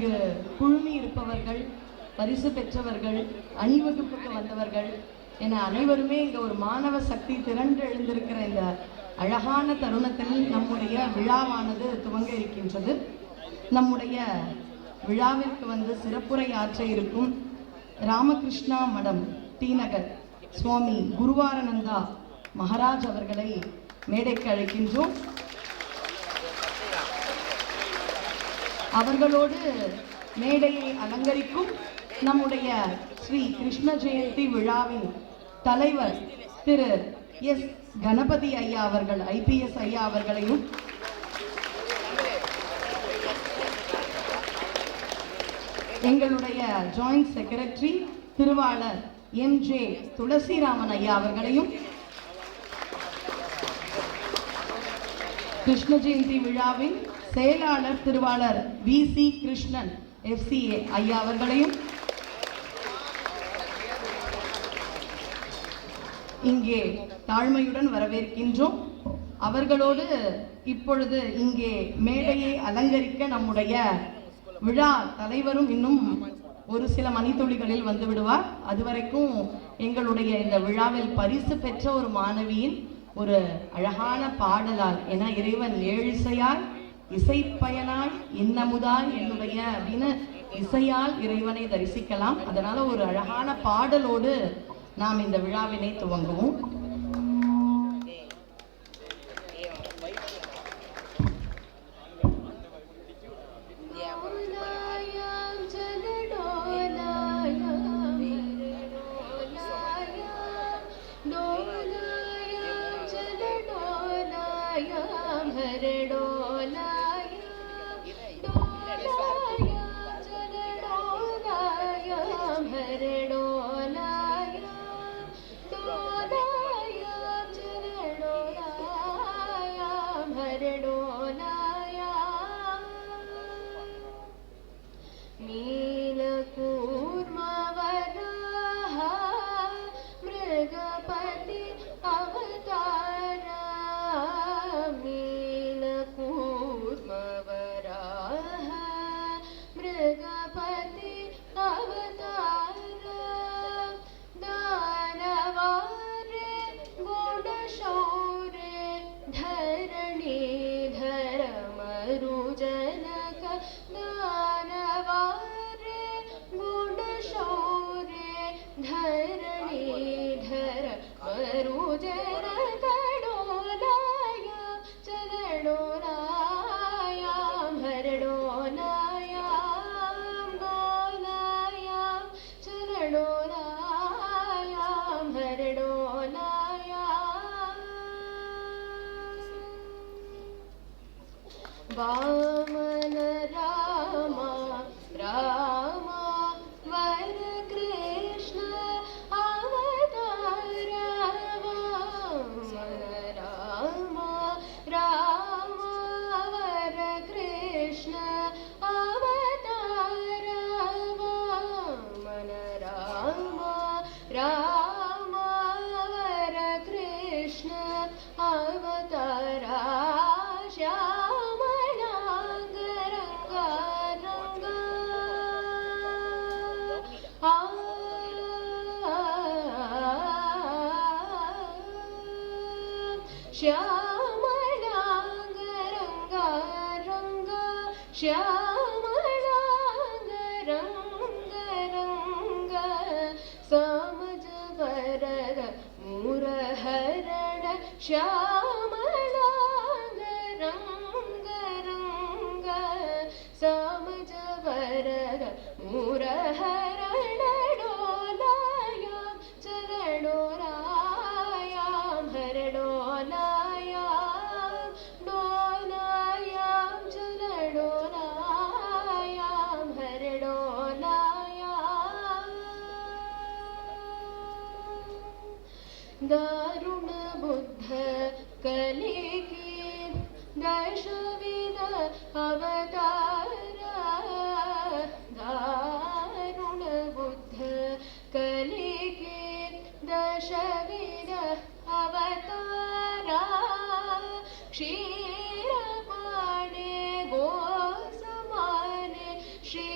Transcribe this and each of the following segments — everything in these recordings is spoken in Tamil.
இங்கு குழுமி இருப்பவர்கள், பரிசு பெற்றவர்கள், அணிவகுப்புக்கு வந்தவர்கள் என அனைவருமே இங்கே ஒரு மாணவ சக்தி திரண்டு எழுந்திருக்கிற இந்த அழகான தருணத்தில் நம்முடைய விழாவானது துவங்க இருக்கின்றது. நம்முடைய விழாவிற்கு வந்து சிறப்புரை ஆற்ற இருக்கும் ராமகிருஷ்ணா மடம் டி நகர் சுவாமி குருவாரானந்தா மகாராஜ் அவர்களை மேடைக்கு அழைக்கின்றோம். அவர்களோடு மேடையை அலங்கரிக்கும் நம்முடைய ஸ்ரீ கிருஷ்ண ஜெயந்தி விழாவின் தலைவர் திரு எஸ் கணபதி ஐயா அவர்கள், IPS ஐயா அவர்களையும், எங்களுடைய ஜாயிண்ட் செக்ரட்டரி திருவாளர் MJ துளசிராமன் ஐயா அவர்களையும், கிருஷ்ண ஜெயந்தி விழாவின் செயலாளர் திருவாளர் VC கிருஷ்ணன் FCA ஐயா அவர்களையும் இங்கே தாழ்மையுடன் வரவேற்கின்றோம். அவர்களோடு இப்பொழுது இங்கே மேடையை அலங்கரிக்க நம்முடைய விழா தலைவரும் இன்னும் ஒரு சில மணித்துளிகளில் வந்து விடுவார். அதுவரைக்கும் எங்களுடைய இந்த விழாவில் பரிசு பெற்ற ஒரு மாணவியின் ஒரு அழகான பாடலால், என இறைவன் ஏழிசையால் இசைப்பயனாய் இன்னமுதாய் என்னுடைய அப்படின்னு இசையால் இறைவனை தரிசிக்கலாம். அதனால ஒரு அழகான பாடலோடு நாம் இந்த விழாவினை துவங்குவோம். वामन रामा रामा वर कृष्ण अवतार वामन रामा रामा वर कृष्ण अवतार वामन रामा रामा वर कृष्ण अवतार श्यामलांग रंगा रंगा श्यामलांग रंग रंगा समज वरद मुरहरण श्यामलांग रंग रंगा समज वरद मुरहरण डोलायाम चरणोरायाम हरणोलायाम डोलायाम चरणोरायाम हरणोलायाम दारुण बुद्ध कलिकी दशविध अवतार दारुण बुद्ध कलिकी दशविध अवतारा क्षीरपाणे गोसमाने श्री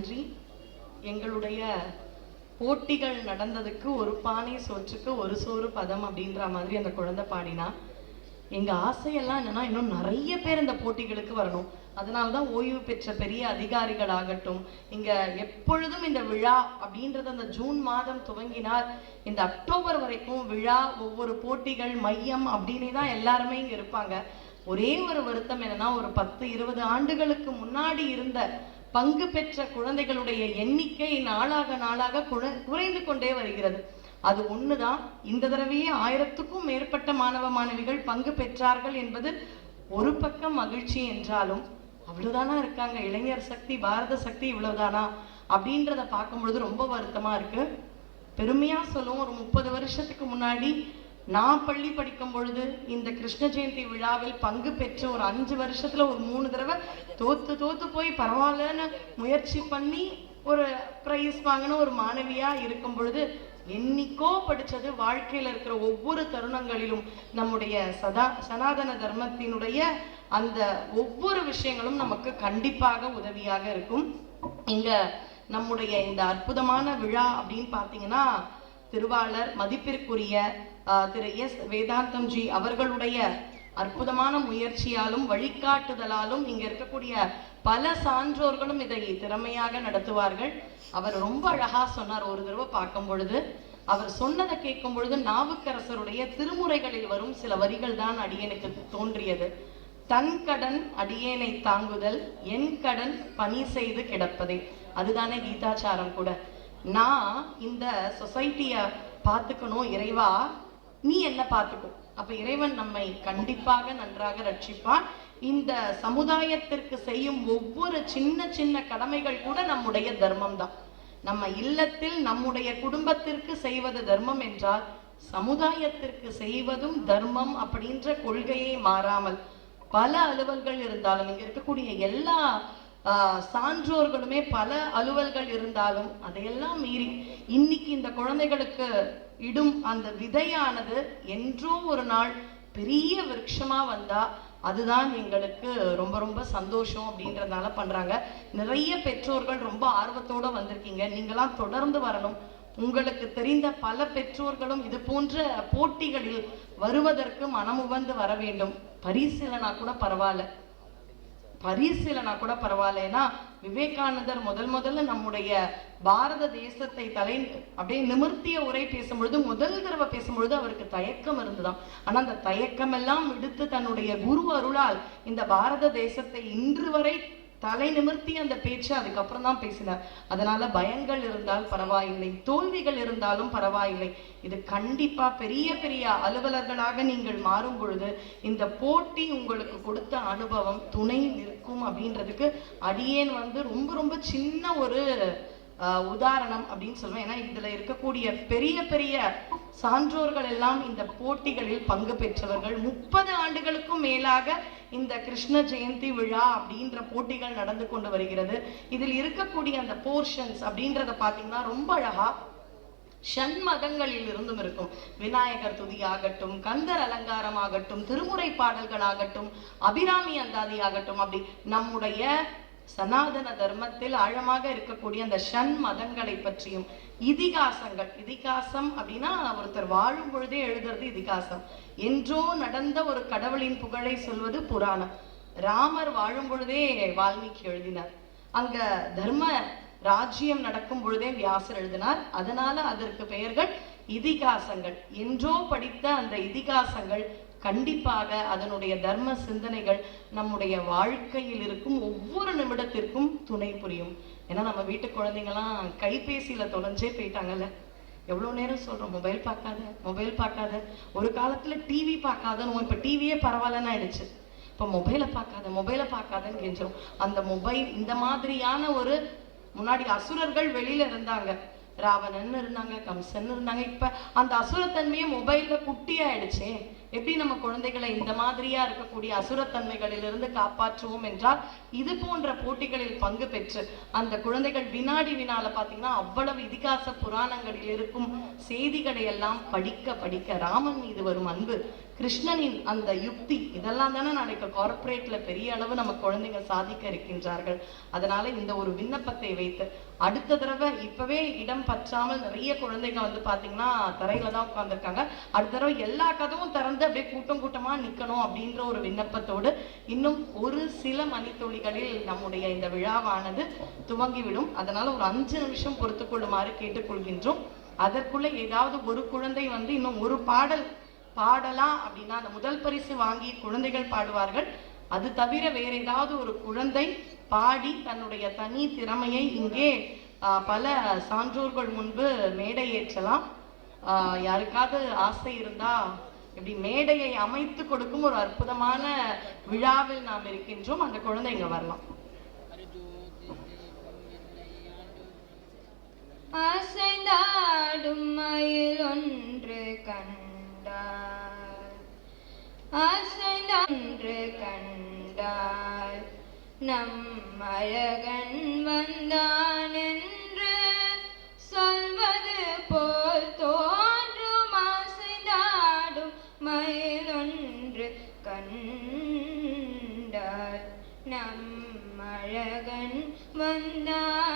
நன்றி. எங்களுடைய போட்டிகள் நடந்ததுக்கு ஒரு பானை சோற்றுக்கு ஒரு சோறு பதம் அப்படின்ற மாதிரி அந்த குழந்தை பாடினா. எங்க ஆசையெல்லாம் என்னன்னா இன்னும் நிறைய பேர் இந்த போட்டிகளுக்கு வரணும். அதனால்தான் ஓய்வு பெற்ற பெரிய அதிகாரிகள் ஆகட்டும், இங்க எப்பொழுதும் இந்த விழா அப்படின்றது அந்த ஜூன் மாதம் துவங்கினால் இந்த அக்டோபர் வரைக்கும் விழா, ஒவ்வொரு போட்டிகள், மையம் அப்படின்னு தான் எல்லாருமே இங்க இருப்பாங்க. ஒரே ஒரு வருத்தம் என்னன்னா, ஒரு 10-20 ஆண்டுகளுக்கு முன்னாடி இருந்த பங்கு பெற்ற குழந்தைகளுடைய எண்ணிக்கை நாளாக நாளாக குறைந்து கொண்டே வருகிறது. அது ஒண்ணுதான். இந்த தடவையே 1000க்கும் மேற்பட்ட மாணவ மாணவிகள் பங்கு பெற்றார்கள் என்பது ஒரு பக்கம் மகிழ்ச்சி என்றாலும், அவ்வளவுதானா இருக்காங்க இளைஞர் சக்தி, பாரத சக்தி இவ்வளவுதானா அப்படின்றத பார்க்கும் பொழுது ரொம்ப வருத்தமா இருக்கு. பெருமையா சொல்லுவோம், ஒரு 30 வருஷத்துக்கு முன்னாடி நான் பள்ளி படிக்கும் பொழுது இந்த கிருஷ்ண ஜெயந்தி விழாவில் பங்கு பெற்ற ஒரு 5 வருஷத்துல ஒரு 3 தடவை தோத்து போய் பரவாயில்லன்னு முயற்சி பண்ணி ஒரு பிரைஸ் வாங்கின ஒரு மாணவியா இருக்கும் பொழுது, என்னைக்கோ படிச்சது வாழ்க்கையில இருக்கிற ஒவ்வொரு தருணங்களிலும் நம்முடைய சனாதன தர்மத்தினுடைய அந்த ஒவ்வொரு விஷயங்களும் நமக்கு கண்டிப்பாக உதவியாக இருக்கும். இங்க நம்முடைய இந்த அற்புதமான விழா அப்படின்னு பார்த்தீங்கன்னா, திருவாளர் மதிப்பிற்குரிய திரு எஸ் வேதாந்தம் ஜி அவர்களுடைய அற்புதமான முயற்சியாலும் வழிகாட்டுதலாலும் இங்க இருக்கக்கூடிய பல சான்றோர்களும் இதை திறமையாக நடத்துவார்கள். அவர் ரொம்ப அழகா சொன்னார். ஒரு தடவை பார்க்கும் பொழுது அவர் சொன்னதை கேட்கும் பொழுது நாவுக்கரசருடைய திருமுறைகளில் வரும் சில வரிகள் தான் அடியேனுக்கு தோன்றியது. தன் கடன் அடியேனை தாங்குதல், என் கடன் பணி செய்து கிடப்பதே. அதுதானே கீதாச்சாரம் கூட. நான் இந்த சொசைட்டிய பார்த்துக்கணும், இறைவா நீ என்ன பார்த்துக்கோ. அப்ப இறைவன் நம்மை கண்டிப்பாக நன்றாக ரட்சிப்பான். இந்த சமுதாயத்திற்கு செய்யும் ஒவ்வொரு சின்ன சின்ன கடமைகள் கூட நம்முடைய தர்மம் தான். நம்ம இல்லத்தில் நம்முடைய குடும்பத்திற்கு செய்வது தர்மம் என்றால், சமுதாயத்திற்கு செய்வதும் தர்மம் அப்படின்ற கொள்கையை மாறாமல் பல அலுவல்கள் இருந்தாலும், இங்க இருக்கக்கூடிய எல்லா சான்றோர்களுமே பல அலுவல்கள் இருந்தாலும் அதையெல்லாம் மீறி இன்னைக்கு இந்த குழந்தைகளுக்கு இடும் அந்த விதையானது என்றோ ஒரு நாள் பெரிய விருட்சமா வந்தா அதுதான் எங்களுக்கு ரொம்ப ரொம்ப சந்தோஷம் அப்படின்றதுனால பண்றாங்க. நிறைய பெற்றோர்கள் ரொம்ப ஆர்வத்தோட வந்திருக்கீங்க. நீங்களாம் தொடர்ந்து வரணும். உங்களுக்கு தெரிந்த பல பெற்றோர்களும் இது போன்ற போட்டிகளில் வருவதற்கு மனமுவந்து வர வேண்டும். பரிசீலனா கூட பரவாயில்ல. ஏன்னா விவேகானந்தர் முதல்ல நம்முடைய பாரத தேசத்தை அப்படியே நிமிர்த்திய உரை பேசும்பொழுது, முதல் தடவை பேசும்பொழுது அவருக்கு தயக்கம் இருந்துதான். ஆனா அந்த தயக்கம் எல்லாம் விடுத்து தன்னுடைய குரு அருளால் இந்த பாரத தேசத்தை இன்று வரை தலை நிமிர்த்தி அந்த பேச்சு அதுக்கப்புறம் தான் பேசினார். அதனால பயங்கள் இருந்தால் பரவாயில்லை, தோல்விகள் இருந்தாலும் பரவாயில்லை. இது கண்டிப்பா பெரிய பெரிய அலுவலர்களாக நீங்கள் மாறும் பொழுது இந்த போட்டி உங்களுக்கு கொடுத்த அனுபவம் துணை நிற்கும் அப்படின்றதுக்கு அடியேன் ரொம்ப ரொம்ப சின்ன ஒரு உதாரணம் அப்படின்னு சொல்லுவேன். ஏன்னா இதுல இருக்கக்கூடிய பெரிய பெரிய சான்றோர்கள் எல்லாம் இந்த போட்டிகளில் பங்கு பெற்றவர்கள். 30 ஆண்டுகளுக்கும் மேலாக இந்த கிருஷ்ண ஜெயந்தி விழா அப்படின்ற போட்டிகள் நடந்து கொண்டு வருகிறது. இதில் இருக்கக்கூடிய அந்த போர்ஷன்ஸ் அப்படின்றத பாத்தீங்கன்னா ரொம்ப அழகா ஷண்மதங்களில் இருந்தும் இருக்கும். விநாயகர் துதி ஆகட்டும், கந்தர் அலங்காரம் ஆகட்டும், திருமுறை பாடல்கள் ஆகட்டும், அபிராமி அந்தாதி ஆகட்டும், அப்படி நம்முடைய சனாதன தர்மத்தில் ஆழமாக இருக்கக்கூடிய அந்த ஷண் மதங்களை பற்றியும் இதிகாசம் அப்படின்னா ஒருத்தர் வாழும் பொழுதே எழுதுறது இதிகாசம். என்றோ நடந்த ஒரு கடவுளின் புகழை சொல்வது புராணம். ராமர் வாழும் பொழுதே வால்மீகி எழுதினார். அங்க தர்ம ராஜ்யம் நடக்கும் பொழுதே வியாசர் எழுதினார். அதனால அதற்கு பெயர்கள் இதிகாசங்கள். என்றோ படித்த அந்த இதிகாசங்கள் கண்டிப்பாக அதனுடைய தர்ம சிந்தனைகள் நம்முடைய வாழ்க்கையில் இருக்கும் ஒவ்வொரு நிமிடத்திற்கும் துணை புரியும். ஏன்னா நம்ம வீட்டு குழந்தைங்கலாம் கைபேசியில தொலைஞ்சே போயிட்டாங்கல்ல. எவ்வளவு நேரம் சொல்றோம் மொபைல் பார்க்காத. ஒரு காலத்துல டிவி பார்க்காதன்னு, இப்ப டிவியே பரவாயில்லன்னு ஆயிடுச்சு. இப்ப மொபைலை பார்க்காதன்னு கெஞ்சிரும். அந்த மொபைல் இந்த மாதிரியான ஒரு, முன்னாடி அசுரர்கள் வெளியில இருந்தாங்க, ராவணன் இருந்தாங்க, கம்சன் இருந்தாங்க. இப்ப அந்த அசுரத்தன்மையே மொபைல்ல குட்டியாயிடுச்சே. எப்படி நம்ம குழந்தைகளை இந்த மாதிரியா இருக்கக்கூடிய அசுரத்தன்மைகளிலிருந்து காப்பாற்றுவோம் என்றால் இது போன்ற போட்டிகளில் பங்கு பெற்று அந்த குழந்தைகள் வினாடி வினால பாத்தீங்கன்னா அவ்வளவு இதிகாச புராணங்களில் இருக்கும் செய்திகளை எல்லாம் படிக்க படிக்க ராமன் மீது வரும் அன்பு, கிருஷ்ணனின் அந்த யுக்தி, இதெல்லாம் தானே நாளைக்கு கார்ப்பரேட்ல பெரிய அளவு நம்ம குழந்தைங்க சாதிக்க இருக்கின்றார்கள். அதனால இந்த ஒரு விண்ணப்பத்தை வைத்து அடுத்த தடவை, இப்பவே இடம் பற்றாமல் நிறைய குழந்தைங்க வந்து பாத்தீங்கன்னா தரையில தான் உட்கார்ந்துருக்காங்க, அடுத்த தடவை எல்லா கதவும் திறந்து அப்படியே கூட்டம் கூட்டமா நிக்கணும் அப்படின்ற ஒரு விண்ணப்பத்தோடு இன்னும் ஒரு சில மணித்துளிகளில் நம்முடைய இந்த விழாவானது துவங்கிவிடும். அதனால ஒரு 5 நிமிஷம் பொறுத்து கொள்ளுமாறு கேட்டுக்கொள்கின்றோம். அதற்குள்ள ஏதாவது ஒரு குழந்தை வந்து இன்னும் ஒரு பாடல் பாடலாம் அப்படின்னா அந்த முதல் பரிசு வாங்கி குழந்தைகள் பாடுவார்கள். அது தவிர வேற ஏதாவது ஒரு குழந்தை பாடி தன்னுடைய தனி திறமையை இங்கே பல சான்றோர்கள் முன்பு மேடை ஏற்றலாம். யாருக்காவது ஆசை இருந்தா இப்படி மேடையை அமைத்து கொடுக்கும் ஒரு அற்புதமான விழாவில் நாம் இருக்கின்றோம். அந்த குழந்தை இங்க வரலாம். அசைந்தாடும் மயில் ஒன்று கண்டார், அசைந்தொன்று கண்டார், நம் அழகன் வந்தான் என்று சொல்வது போல் தோன்றும். அசைந்தாடும் மயில் ஒன்று கண்டார், நம் அழகன் வந்தான்